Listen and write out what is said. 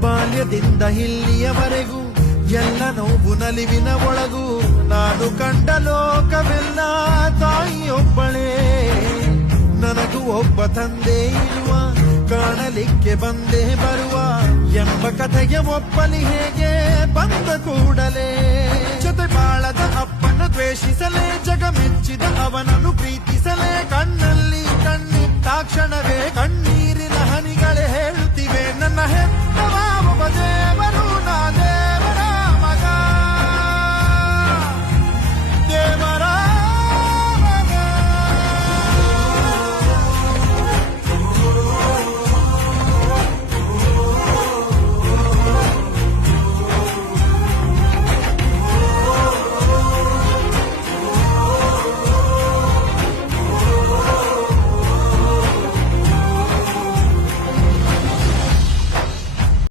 ಬಾಲ್ಯದಿಂದ ಇಲ್ಲಿಯವರೆಗೂ ಎಲ್ಲ ನೋವು ನಲಿವಿನ ಒಳಗೂ ನಾನು ಕಂಡ ಲೋಕವೆಲ್ಲ ತಾಯಿಯೊಬ್ಬಳೇ. ನನಗೂ ಒಬ್ಬ ತಂದೆ ಇರುವ, ಕಾಣಲಿಕ್ಕೆ ಬಂದೇ ಬರುವ ಎಂಬ ಕಥೆಗೆ ಒಪ್ಪಲಿ ಹೇಗೆ ಬಂದ ಕೂಡಲೇ. ಜೊತೆ ಬಾಳದ ಅಪ್ಪನ ದ್ವೇಷಿಸಲೇ, ಜಗ ಮೆಚ್ಚಿದ ಅವನನ್ನು ಪ್ರೀತಿಸಲೇ, ಕಣ್ಣಲ್ಲಿ ಕಣ್ಣಿಟ್ಟಾಕ್ಷಣವೇ ಕಣ್ಣಿ